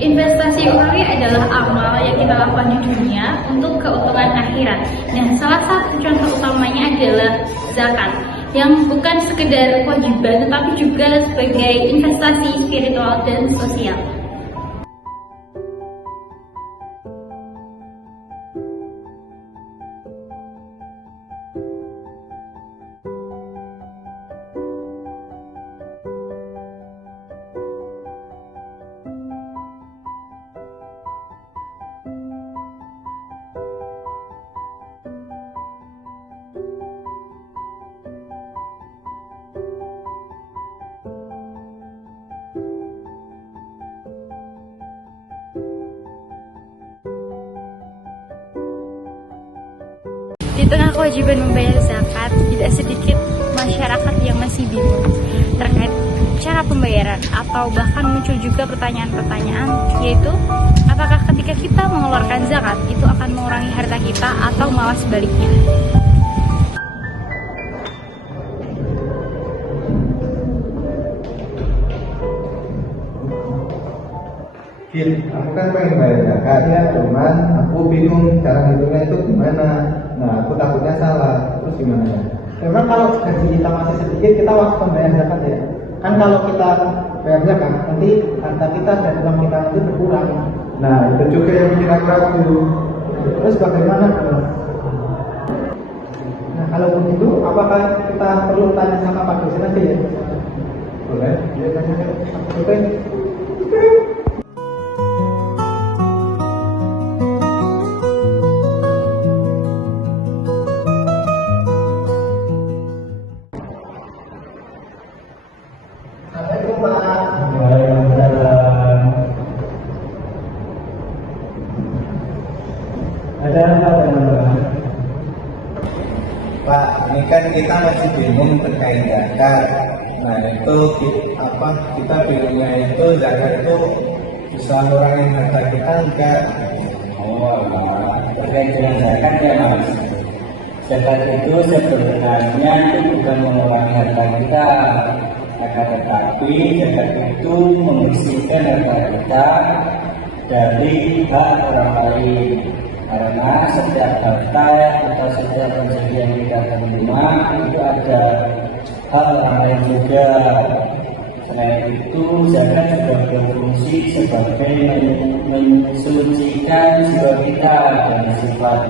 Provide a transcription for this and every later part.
Investasi uang adalah amal yang kita lakukan di dunia untuk keuntungan akhirat. Nah, salah satu contoh utamanya adalah zakat, yang bukan sekedar kewajiban tetapi juga sebagai investasi spiritual dan sosial. Di tengah kewajiban membayar zakat, tidak sedikit masyarakat yang masih bingung terkait cara pembayaran, atau bahkan muncul juga pertanyaan-pertanyaan, yaitu apakah ketika kita mengeluarkan zakat itu akan mengurangi harta kita atau malah sebaliknya. Aku kan pengen bayar zakat ya, cuman aku bingung cara ngitungnya itu gimana. Nah, aku takutnya salah. Terus gimana ya? Memang kalau gaji kita masih sedikit, kita waktu membayar zakat ya. Kan kalau kita bayar zakat, nanti harta kita dan uang kita nanti berkurang. Nah, itu juga yang bikin aku ragu. Terus bagaimana? Nah, kalau begitu, apakah kita perlu tanya sama Pak dosen aja ya? Boleh? Iya, tanya. Oke. Assalamualaikum Pak. Ada apa dengan Pak? Ini kan kita masih bingung terkait zakat. Nah, itu kita bingungnya itu zakat itu bisa ngurangin harta kita enggak? Oh, terkait dengan zakat ya Mas. Zakat itu sebenarnya itu bukan mengurangi harta kita, akan tetapi zakat itu membersihkan harta kita dari hak orang lain. Karena setiap harta atau setiap rezeki yang kita terima itu ada hak orang lain juga. Selain itu, zakat juga berfungsi sebagai mensucikan jiwa kita dari sifat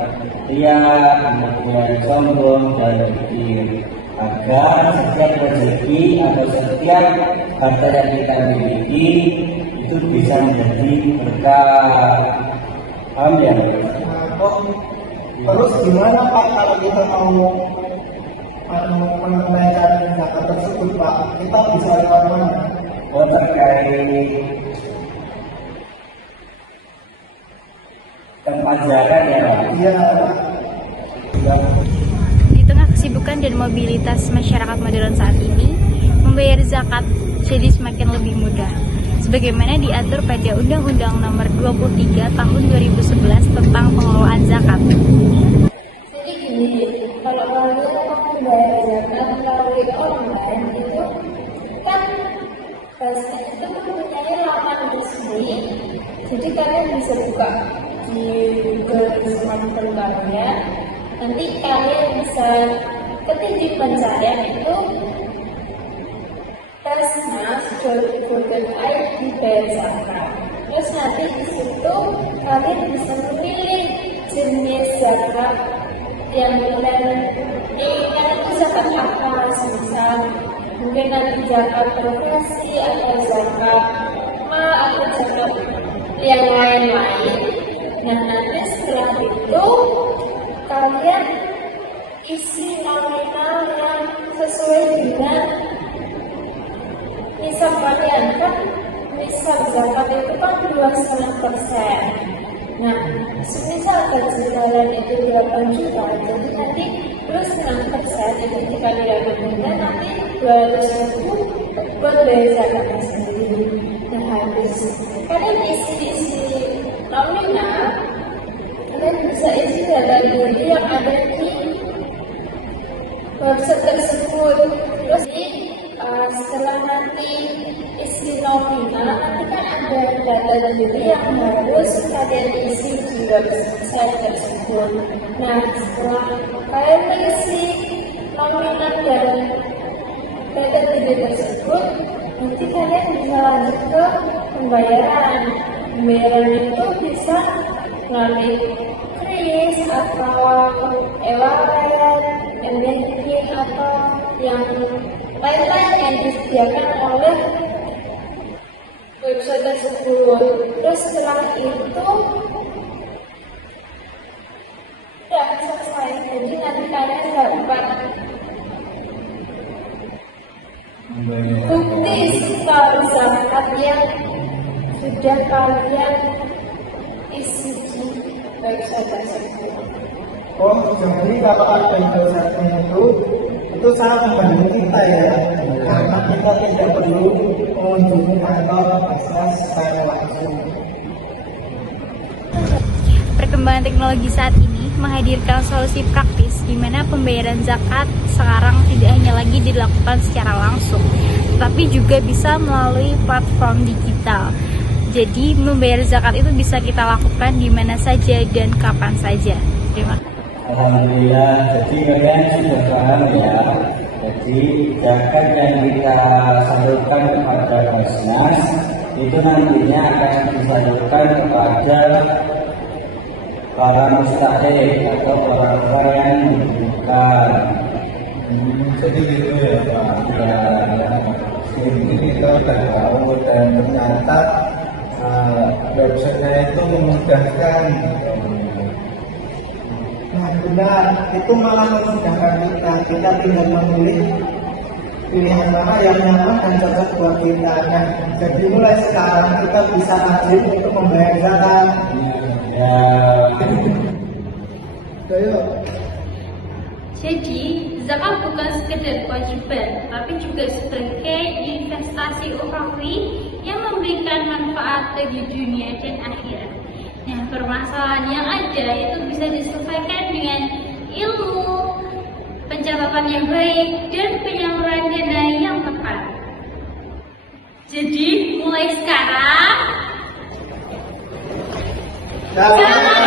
riya, kemudian sombong dan kikir, agar setiap rezeki atau setiap harta yang kita miliki itu bisa menjadi berkah. Paham ya? Terus gimana Pak kalau kita mau menunaikan zakat tersebut Pak? Kita bisa lewat mana? Oh, terkait tempat zakat ya Pak? Iya. Di tengah kesibukan dan mobilitas masyarakat modern saat ini, membayar zakat jadi semakin lebih mudah, sebagaimana diatur pada Undang-Undang Nomor 23 Tahun 2011 tentang pengelolaan zakat. Jadi gini, kalau kalian membayar zakat melalui online itu kan itu mempunyai laman resmi. Jadi kalian bisa buka di Google smartphone kalian. Nanti kalian bisa ketik di pencarian itu tasmas.go.id bayar zakat. Terus nanti di situ kalian bisa memilih jenis zakat yang kalian inginkan itu zakat apa, misal mungkin nanti zakat profesi atau zakat atau zakat yang lain-lain. Nah, nanti setelah itu kalian isi nominal yang sesuai dengan nisab kalian. Kan nisab zakat itu kan 2,5%. Nah, semisal gaji kalian itu 8 juta, jadi nanti plus 6% itu dikali 8 juta, nanti 200.000 buat bayar zakatnya sendiri. Nah, habis kalian isi nominal, kalian bisa isi data diri yang ada di website tersebut. Terus setelah nanti isi nominal, nanti kan ada data diri yang harus kalian isi di website tersebut. Nah, setelah kalian mengisi nominal dan data diri tersebut, nanti kalian bisa lanjut ke pembayaran. Pembayaran itu bisa melalui kris atau e-wallet, banking atau yang lain-lain yang disediakan oleh website tersebut. Terus setelah itu sudah selesai. Jadi nanti kalian dapat bukti setor zakat yang sudah kalian isi di website tersebut. Oh, jadi kalau ada dosanya itu sangat membantu kita ya, karena kita tidak perlu mengunjungi kantor Basnas secara langsung. Perkembangan teknologi saat ini menghadirkan solusi praktis di mana pembayaran zakat sekarang tidak hanya lagi dilakukan secara langsung, tetapi juga bisa melalui platform digital. Jadi membayar zakat itu bisa kita lakukan di mana saja dan kapan saja. Terima kasih. Alhamdulillah, jadi kalian sudah paham ya. Jadi zakat yang kita salurkan kepada Basnas itu nantinya akan disalurkan kepada para mustahik atau orang-orang yang dibutuhkan. Jadi gitu ya Pak. Ini kita udah tahu dan ternyata websitenya itu memudahkan. Nah, benar, itu malah memudahkan kita tinggal memilih pilihan mana yang nyaman dan cocok buat kita. Nah, jadi mulai sekarang kita bisa rajin untuk membayar zakat. Ya. Ayo. Jadi, zakat bukan sekedar kewajiban, tapi juga sebagai investasi ukhrawi yang memberikan manfaat bagi dunia dan akhirat. Nah, permasalahan yang ada itu bisa diselesaikan dengan ilmu, pencatatan yang baik, dan penyaluran dana yang tepat. Jadi, mulai sekarang, Zakat.